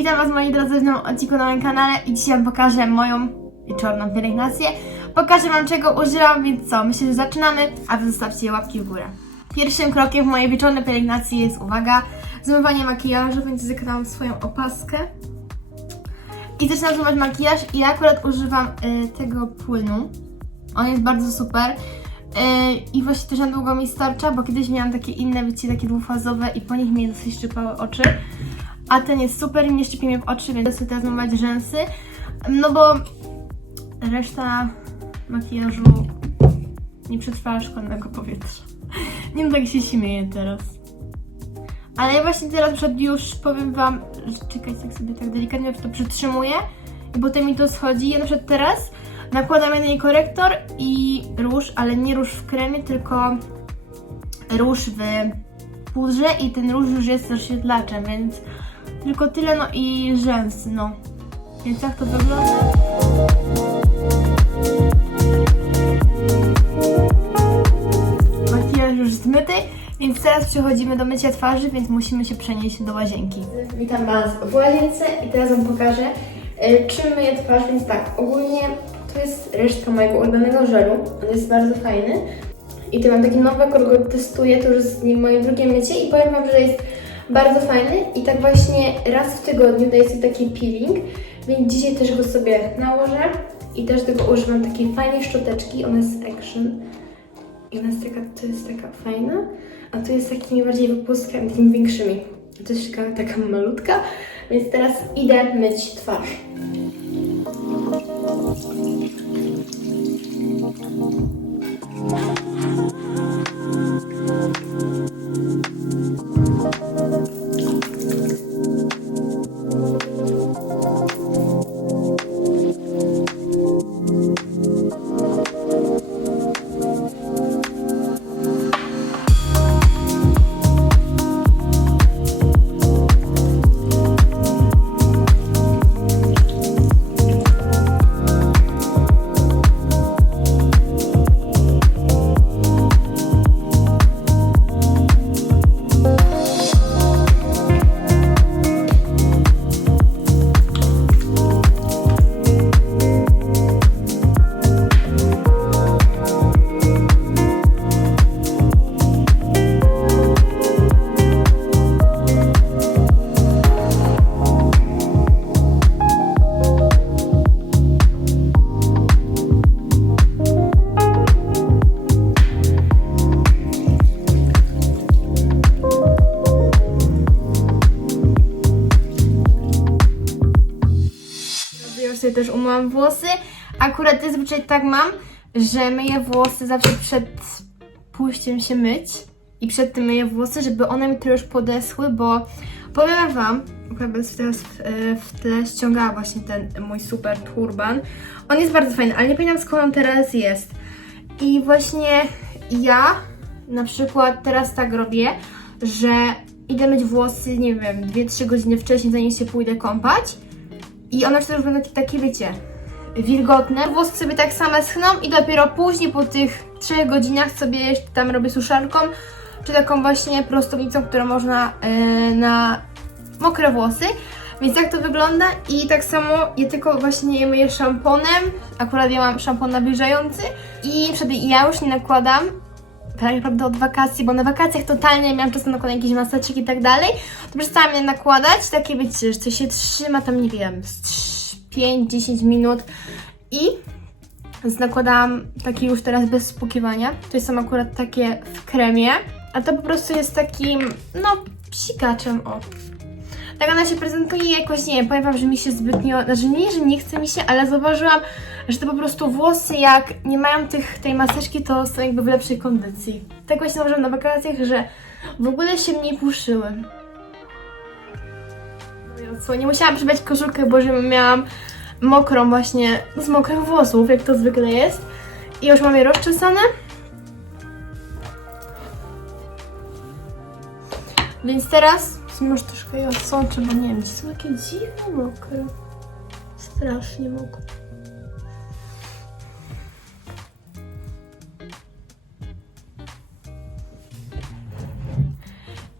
Witam Was moi drodzy w nowym odcinku na moim kanale i dzisiaj pokażę moją wieczorną pielęgnację. Pokażę Wam czego używam, więc co, myślę, że zaczynamy, a Wy zostawcie łapki w górę. Pierwszym krokiem w mojej wieczornej pielęgnacji jest, uwaga, zmywanie makijażu, więc zakładam swoją opaskę. I zaczynam zmywać makijaż i ja akurat używam y, tego płynu. On jest bardzo super. Yy, I właśnie też na długo mi starcza, bo kiedyś miałam takie inne, wiecie, takie dwufazowe i po nich mi dosyć szczypały oczy. A ten jest super i nie szczypie mnie w oczy, więc chcę teraz zmywać rzęsy. No bo reszta makijażu nie przetrwała szkolnego powietrza. Nie tak się śmieję teraz. Ale ja właśnie teraz przed już powiem wam, że czekajcie, jak sobie tak delikatnie to przytrzymuję i potem mi to schodzi. Ja na przykład teraz nakładam jeden korektor i róż, ale nie róż w kremie, tylko róż w pudrze i ten róż już jest rozświetlaczem, więc tylko tyle, no i rzęsy, no. Więc tak to wygląda. Makijaż już zmyty, więc teraz przechodzimy do mycia twarzy, więc musimy się przenieść do łazienki. Witam Was w łazience i teraz Wam pokażę, y, czym myję twarz, więc tak, ogólnie to jest resztka mojego ulubionego żelu, on jest bardzo fajny. I tu mam taki nowy, którego testuję, to już jest moje drugie mycie i powiem Wam, że jest bardzo fajny i tak właśnie raz w tygodniu daję sobie taki peeling, więc dzisiaj też go sobie nałożę i też tego używam takiej fajnej szczoteczki, ona jest Action i ona jest taka, to jest taka fajna, a tu jest takimi bardziej wypustkami, takimi większymi. To jest taka, taka malutka, więc teraz idę myć twarz. Ja już sobie też umyłam włosy. Akurat zazwyczaj tak mam, że myję włosy zawsze przed pójściem się myć i przed tym myję włosy, żeby one mi trochę już podeschły, bo powiem wam, akurat teraz w, w tle ściągała właśnie ten mój super turban. On jest bardzo fajny, ale nie pamiętam skąd on teraz jest. I właśnie ja na przykład teraz tak robię, że idę myć włosy, nie wiem, 2-3 godziny wcześniej, zanim się pójdę kąpać. I one wtedy już będą takie, wiecie, wilgotne. Włosy sobie tak same schną i dopiero później po tych 3 godzinach sobie tam robię suszarką, czy taką właśnie prostownicą, którą można yy, na mokre włosy. Więc tak to wygląda i tak samo ja tylko właśnie myję szamponem. Akurat ja mam szampon nawilżający i wtedy ja już nie nakładam tak naprawdę od wakacji, bo na wakacjach totalnie miałam czas na nakładanie jakichś maseczek i tak dalej, to przestałam je nakładać, takie wiecie, że to się trzyma tam, nie wiem, z 5-10 minut. I nakładałam takie już teraz bez spłukiwania, to są akurat takie w kremie, a to po prostu jest takim, no, psikaczem, o. Tak ona się prezentuje jakoś, nie wiem, powiem wam, że mi się zbytnio, znaczy nie, że nie chce mi się, ale zauważyłam, że to po prostu włosy jak nie mają tych, tej maseczki, to są jakby w lepszej kondycji. Tak właśnie zauważyłam na wakacjach, że w ogóle się mniej puszyły. Co, nie musiałam przybrać koszulkę, bo że miałam mokrą właśnie, z mokrych włosów, jak to zwykle jest. I już mam je rozczesane. Więc teraz może troszkę je odsączę, bo nie wiem, są takie dziwne mokre. Strasznie mokre.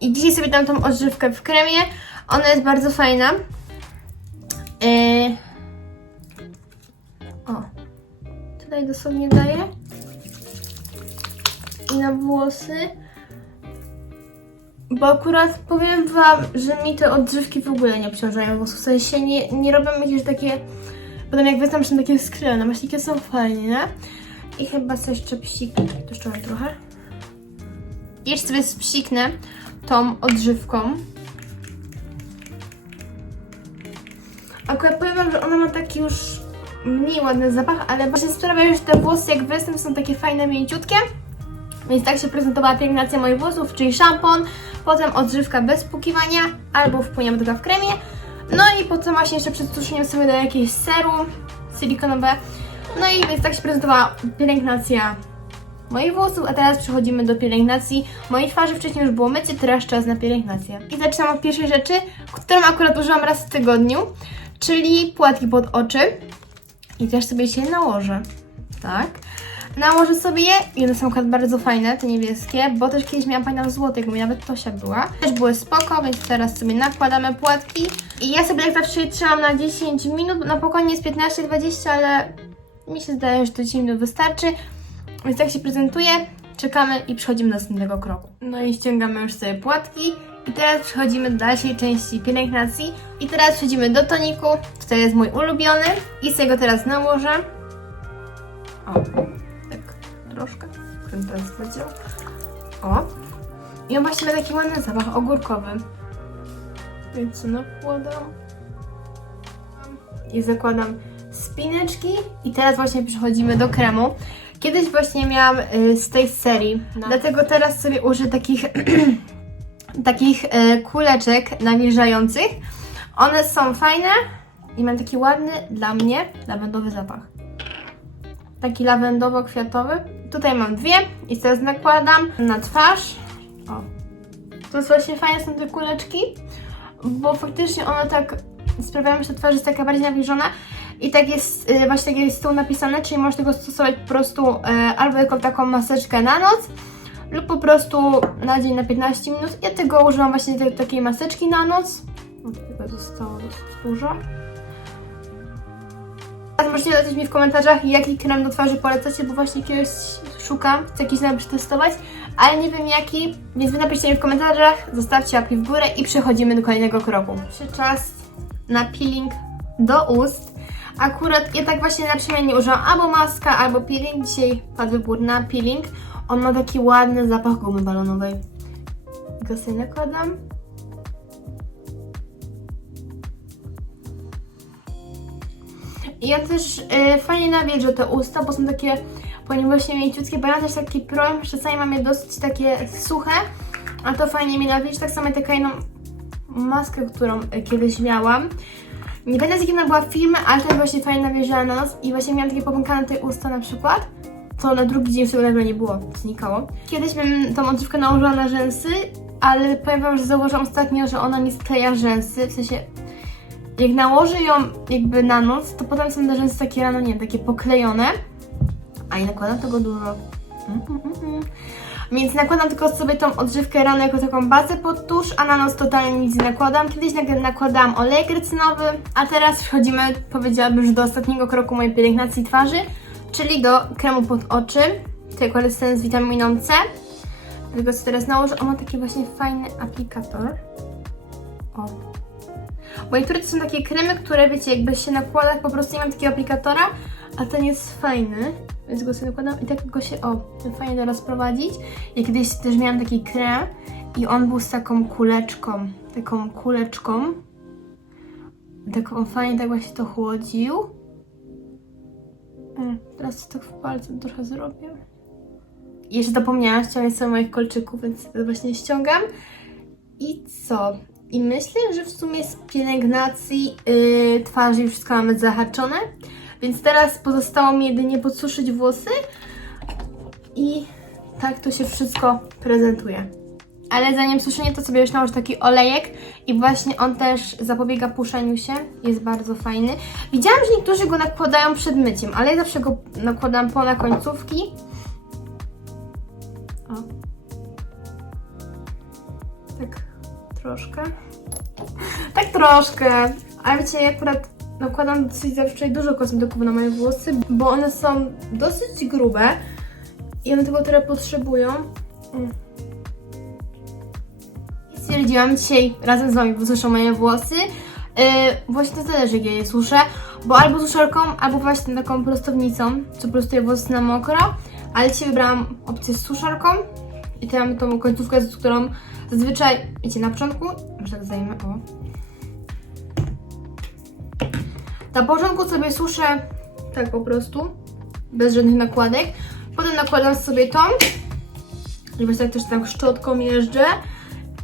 I dzisiaj sobie dam tą odżywkę w kremie. Ona jest bardzo fajna. Yy. O. Tutaj dosłownie daję. I na włosy. Bo akurat powiem Wam, że mi te odżywki w ogóle nie obciążają włosów. W sensie nie, nie robią jakieś takie... Potem jak wezmę, są takie skrylone. Właśnie takie są fajne. I chyba coś jeszcze psik... To jeszcze mam trochę. Jeszcze sobie psiknę tą odżywką. Akurat powiem wam, że ona ma taki już mniej ładny zapach, ale właśnie sprawia, że te włosy jak występ są takie fajne, mięciutkie. Więc tak się prezentowała pielęgnacja moich włosów, czyli szampon, potem odżywka bez pukiwania, albo wpłyniemy tylko w kremie. No i potem właśnie jeszcze przed suszeniem sobie daję jakieś serum silikonowe. No i więc tak się prezentowała pielęgnacja moich włosów, a teraz przechodzimy do pielęgnacji mojej twarzy. Wcześniej już było mycie, teraz czas na pielęgnację. I zaczynam od pierwszej rzeczy, którą akurat używam raz w tygodniu, czyli płatki pod oczy. I też sobie dzisiaj nałożę. Tak. Nałożę sobie je i one są akurat bardzo fajne, te niebieskie, bo też kiedyś miałam pamiętam złote, bo nawet Tosia była. Też były spoko, więc teraz sobie nakładamy płatki. I ja sobie jak zawsze je trzymam na 10 minut, na spokojnie jest 15-20, ale mi się zdaje, że to 10 minut wystarczy. Więc tak się prezentuje, czekamy i przechodzimy do następnego kroku. No i ściągamy już sobie płatki. I teraz przechodzimy do dalszej części pielęgnacji. I teraz przechodzimy do toniku. To jest mój ulubiony. I sobie go teraz nałożę. O, tak troszkę. Ten teraz powiedział. O. I on właśnie ma taki ładny zapach ogórkowy. Więc nakładam. I zakładam spineczki. I teraz właśnie przechodzimy do kremu. Kiedyś właśnie miałam y, z tej serii, dlatego teraz sobie użyję takich, takich y, kuleczek nawilżających. One są fajne i mam taki ładny dla mnie lawendowy zapach. Taki lawendowo-kwiatowy. Tutaj mam dwie i teraz nakładam na twarz. O. To jest właśnie fajne są te kuleczki, bo faktycznie one tak sprawiają, że ta twarz jest taka bardziej nawilżona i tak jest, y, właśnie tak jest tyłu napisane, czyli możesz tego stosować po prostu y, albo jako taką maseczkę na noc, lub po prostu na dzień na 15 minut. Ja tego używam właśnie tej takiej maseczki na noc. Tego zostało dosyć dużo. Możecie napisać mi w komentarzach, jaki krem do twarzy polecacie, bo właśnie kiedyś szukam, chcę jakiś nawet przetestować, ale nie wiem jaki, więc wy napiszcie mi w komentarzach, zostawcie łapki w górę i przechodzimy do kolejnego kroku. Przyszedł czas na peeling do ust. Akurat ja tak właśnie na przemianie użyłam albo maska, albo peeling. Dzisiaj padł wybór na peeling. On ma taki ładny zapach gumy balonowej. Go sobie nakładam. Ja też y, fajnie nawilżę te usta, bo są takie, powiem właśnie mięciutkie, bo ja też taki problem, że czasami mam je dosyć takie suche, a to fajnie mi nawilży. Tak samo taką maskę, którą y, kiedyś miałam. Nie pamiętam z jakim ona była filmy, ale też właśnie fajnie nawilżała na nos i właśnie miałam takie popękane te usta na przykład, to na drugi dzień sobie nagle nie było, znikało. Kiedyś bym tą odżywkę nałożyła na rzęsy, ale powiem wam, że zauważyłam ostatnio, że ona mi skleja rzęsy, w sensie jak nałożę ją jakby na noc, to potem są te rzęsy takie rano, nie takie poklejone, a i nakładam tego dużo. Mm, mm, mm, mm. Więc nakładam tylko sobie tą odżywkę rano jako taką bazę pod tusz, a na noc totalnie nic nie nakładam. Kiedyś nak- nakładałam olejek rycynowy, a teraz przechodzimy, powiedziałabym, że do ostatniego kroku mojej pielęgnacji twarzy, czyli do kremu pod oczy. Tutaj ten z witaminą C. Tylko sobie teraz nałożę. On ma taki właśnie fajny aplikator. O. Bo niektóre to są takie kremy, które wiecie, jakby się nakłada, po prostu nie mam takiego aplikatora, a ten jest fajny, więc go sobie nakładam i tak go się, o, fajnie da rozprowadzić. Ja kiedyś też miałam taki krem i on był z taką kuleczką, taką kuleczką. Tak on fajnie tak właśnie to chłodził. Mm, Teraz tak w palcu trochę zrobię. Jeszcze zapomniałam ściągnąć sobie moich kolczyków, więc to właśnie ściągam. I co? I myślę, że w sumie z pielęgnacji yy, twarzy już wszystko mamy zahaczone. Więc teraz pozostało mi jedynie podsuszyć włosy. I tak to się wszystko prezentuje. Ale zanim suszenie, to sobie już nałożę taki olejek i właśnie on też zapobiega puszeniu się. Jest bardzo fajny. Widziałam, że niektórzy go nakładają przed myciem, ale ja zawsze go nakładam po na końcówki. O. Tak troszkę. Tak troszkę. Ale ja akurat nakładam dosyć zazwyczaj dużo kosmetyków na moje włosy, bo one są dosyć grube i one tego tyle potrzebują. Mm. I Stwierdziłam dzisiaj razem z Wami posuszę moje włosy. Yy, właśnie to zależy, jak ja je suszę, bo albo suszarką, albo właśnie taką prostownicą, co prostuję włosy na mokro, ale dzisiaj wybrałam opcję z suszarką i teraz mamy tą końcówkę, z którą zazwyczaj, wiecie, na początku, że tak zajmę, o. Na początku sobie suszę tak po prostu, bez żadnych nakładek. Potem nakładam sobie tą właśnie tak też tak szczotką jeżdżę.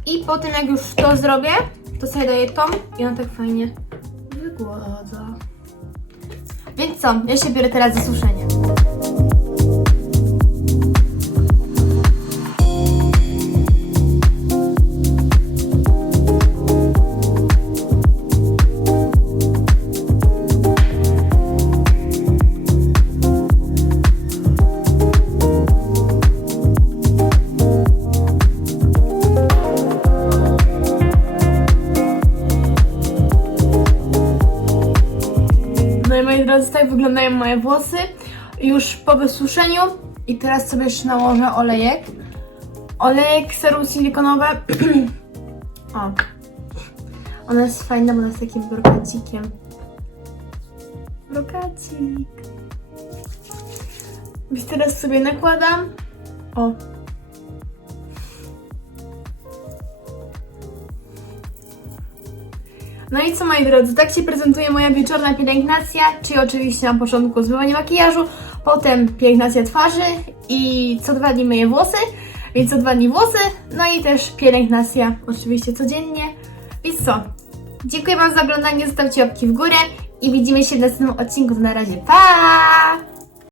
I potem jak już to zrobię, to sobie daję tą i ona tak fajnie wygładza. Więc co, ja się biorę teraz za suszenie. Wyglądają moje włosy już po wysuszeniu. I teraz sobie jeszcze nałożę olejek. Olejek serum silikonowe. o. Ona jest fajna, bo jest takim brokacikiem. Brokacik. Więc teraz sobie nakładam. O. No i co moi drodzy, tak się prezentuje moja wieczorna pielęgnacja, czyli oczywiście na początku zmywanie makijażu, potem pielęgnacja twarzy i co dwa dni myję włosy, więc co dwa dni włosy, no i też pielęgnacja oczywiście codziennie. Więc co, dziękuję Wam za oglądanie, zostawcie łapki w górę i widzimy się w następnym odcinku, to na razie, pa!